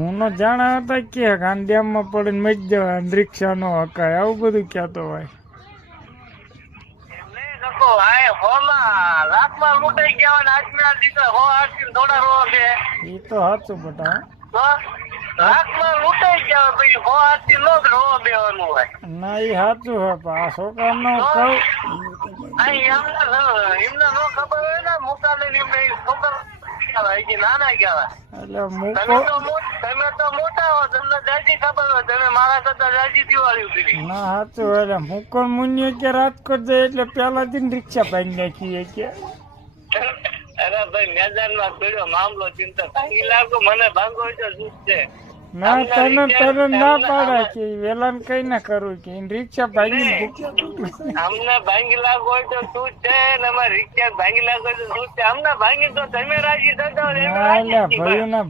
હું નો જાણા હતા કે ગાંધીયામાં પડીને મરી જવા રિક્ષા નો હકાય આવું બધું કહેતો હોય. એ તો સાચું બટા. ના એ સાચું હે પણ આ છોકરા નો કહું એટલે ના સાચું એટલે મુકણ મુનિયો કે રાજકોટ જાય એટલે પેલાથી રિક્ષા પાડી નાખીએ કે અરે ભાઈ મેદાન માં પડ્યો મામલો ચિંતા ભાંગી લાગો મને ભાંગો તો શું છે ના તને ના પાડે કે વેલાન કઈ ના કરું કે રિક્ષા ભાગી અમને ભાંગી લાગો હોય તો શું છે ને અમારે રિક્ષા ભાંગી લાગો તો શું છે અમને ભાંગી તો તમે રાજી થતા ભાઈ ના